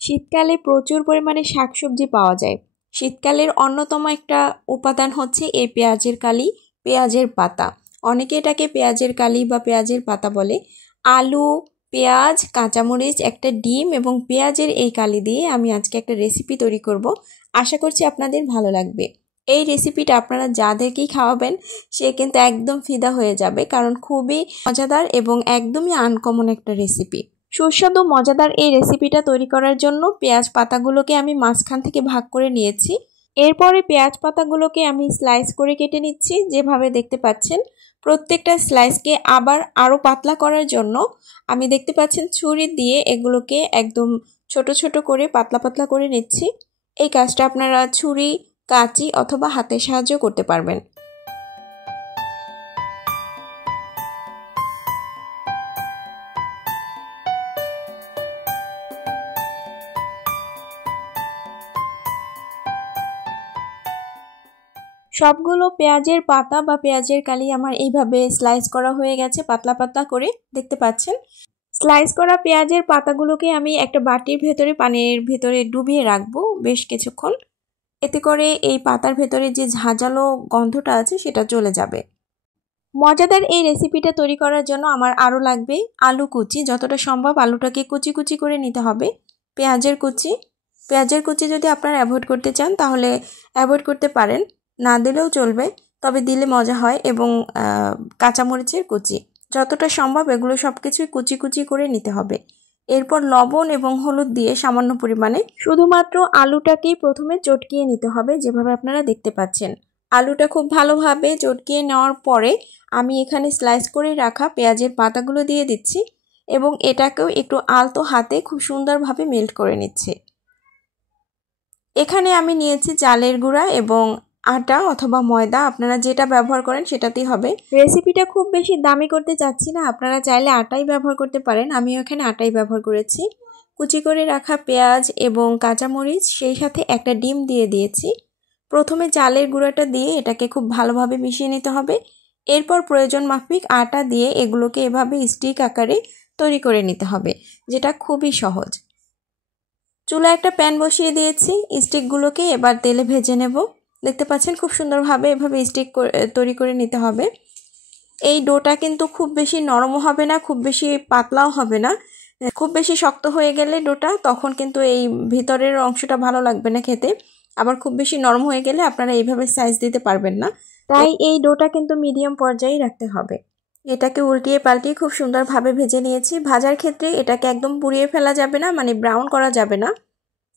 শীতকালে প্রচুর পরিমাণে শাকসবজি পাওয়া যায়। শীতকালের অন্যতম একটা উপাদান হচ্ছে এই পেঁয়াজের কালি, পেঁয়াজের পাতা। অনেকে এটাকে পেঁয়াজের কালি বা পেঁয়াজের পাতা বলে। আলু, পেঁয়াজ, কাঁচামরিচ, একটা ডিম এবং পেঁয়াজের এই কালি দিয়ে আমি আজকে একটা রেসিপি তৈরি করব। আশা করছি আপনাদের ভালো লাগবে। এই রেসিপিটা আপনারা যাদেরকেই খাওয়াবেন সে কিন্তু একদম ফিদা হয়ে যাবে, কারণ খুবই মজাদার এবং একদমই আনকমন একটা রেসিপি। সুস্বাদু মজাদার এই রেসিপিটা তৈরি করার জন্য পেঁয়াজ পাতাগুলোকে আমি মাঝখান থেকে ভাগ করে নিয়েছি। এরপরে পেঁয়াজ পাতাগুলোকে আমি স্লাইস করে কেটে নিচ্ছি, যেভাবে দেখতে পাচ্ছেন। প্রত্যেকটা স্লাইসকে আবার আরও পাতলা করার জন্য আমি দেখতে পাচ্ছেন ছুরি দিয়ে এগুলোকে একদম ছোট ছোট করে পাতলা পাতলা করে নিচ্ছি। এই কাজটা আপনারা ছুরি, কাঁচি অথবা হাতের সাহায্যে করতে পারবেন। সবগুলো পেঁয়াজের পাতা বা পেঁয়াজের কালি আমার এইভাবে স্লাইস করা হয়ে গেছে, পাতলা পাতলা করে দেখতে পাচ্ছেন। স্লাইস করা পেঁয়াজের পাতাগুলোকে আমি একটা বাটির ভেতরে পানির ভেতরে ডুবিয়ে রাখবো বেশ কিছুক্ষণ। এতে করে এই পাতার ভেতরে যে ঝাঁঝালো গন্ধটা আছে সেটা চলে যাবে। মজাদার এই রেসিপিটা তৈরি করার জন্য আমার আরও লাগবে আলু কুচি। যতটা সম্ভব আলুটাকে কুচি কুচি করে নিতে হবে। পেঁয়াজের কুচি যদি আপনারা অ্যাভয়েড করতে চান তাহলে অ্যাভয়েড করতে পারেন, না দিলেও চলবে, তবে দিলে মজা হয়। এবং কাঁচামরিচের কুচি, যতটা সম্ভব এগুলো সব কিছুই কুচি কুচি করে নিতে হবে। এরপর লবণ এবং হলুদ দিয়ে সামান্য পরিমাণে শুধুমাত্র আলুটাকেই প্রথমে চটকিয়ে নিতে হবে, যেভাবে আপনারা দেখতে পাচ্ছেন। আলুটা খুব ভালোভাবে চটকিয়ে নেওয়ার পরে আমি এখানে স্লাইস করে রাখা পেঁয়াজের পাতাগুলো দিয়ে দিচ্ছি এবং এটাকেও একটু আলতো হাতে খুব সুন্দরভাবে মেল্ট করে নিচ্ছি। এখানে আমি নিয়েছি চালের গুঁড়া এবং আটা অথবা ময়দা, আপনারা যেটা ব্যবহার করেন সেটাতেই হবে। রেসিপিটা খুব বেশি দামি করতে চাচ্ছি না, আপনারা চাইলে আটাই ব্যবহার করতে পারেন। আমিও এখানে আটাই ব্যবহার করেছি। কুচি করে রাখা পেঁয়াজ এবং কাঁচামরিচ, সেই সাথে একটা ডিম দিয়ে দিয়েছি। প্রথমে চালের গুঁড়াটা দিয়ে এটাকে খুব ভালোভাবে মিশিয়ে নিতে হবে। এরপর প্রয়োজন মাফিক আটা দিয়ে এগুলোকে এভাবে স্টিক আকারে তৈরি করে নিতে হবে, যেটা খুবই সহজ। চুলায় একটা প্যান বসিয়ে দিয়েছি। স্টিকগুলোকে এবার তেলে ভেজে নেব। দেখতে পাচ্ছেন খুব সুন্দরভাবে এভাবে স্টিক তৈরি করে নিতে হবে। এই ডোটা কিন্তু খুব বেশি নরমও হবে না, খুব বেশি পাতলাও হবে না। খুব বেশি শক্ত হয়ে গেলে ডোটা, তখন কিন্তু এই ভিতরের অংশটা ভালো লাগবে না খেতে। আবার খুব বেশি নরম হয়ে গেলে আপনারা এইভাবে সাইজ দিতে পারবেন না। তাই এই ডোটা কিন্তু মিডিয়াম পর্যায়ে রাখতে হবে। এটাকে উল্টিয়ে পাল্টিয়ে খুব সুন্দরভাবে ভেজে নিয়েছি। ভাজার ক্ষেত্রে এটাকে একদম পুড়িয়ে ফেলা যাবে না, মানে ব্রাউন করা যাবে না।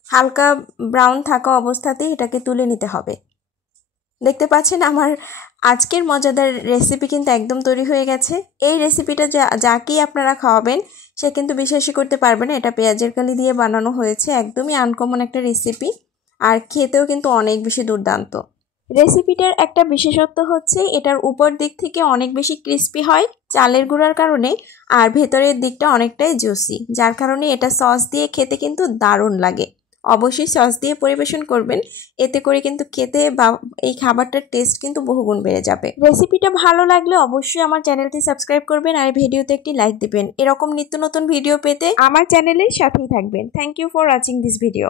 হালকা ব্রাউন থাকা অবস্থাতেই এটাকে তুলে নিতে হবে। দেখতে পাচ্ছেন আমার আজকের মজাদার রেসিপি কিন্তু একদম তৈরি হয়ে গেছে। এই রেসিপিটা যাকেই আপনারা খাওয়াবেন সে কিন্তু বিশ্বাসই করতে পারবে না এটা পেঁয়াজের কালি দিয়ে বানানো হয়েছে। একদমই আনকমন একটা রেসিপি, আর খেতেও কিন্তু অনেক বেশি দুর্দান্ত। রেসিপিটার একটা বিশেষত্ব হচ্ছে এটার উপর দিক থেকে অনেক বেশি ক্রিস্পি হয় চালের গুঁড়ার কারণে, আর ভেতরের দিকটা অনেকটাই জুসি, যার কারণে এটা সস দিয়ে খেতে কিন্তু দারুণ লাগে। অবশ্যই সস দিয়ে পরিবেশন করবেন, এতে করে কিন্তু খেতে বা এই খাবারটার টেস্ট কিন্তু বহুগুণ বেড়ে যাবে। রেসিপিটা ভালো লাগলে অবশ্যই আমার চ্যানেলটি সাবস্ক্রাইব করবেন আর ভিডিওতে একটি লাইক দিবেন। এরকম নিত্য নতুন ভিডিও পেতে আমার চ্যানেলের সাথেই থাকবেন। Thank you for watching this video.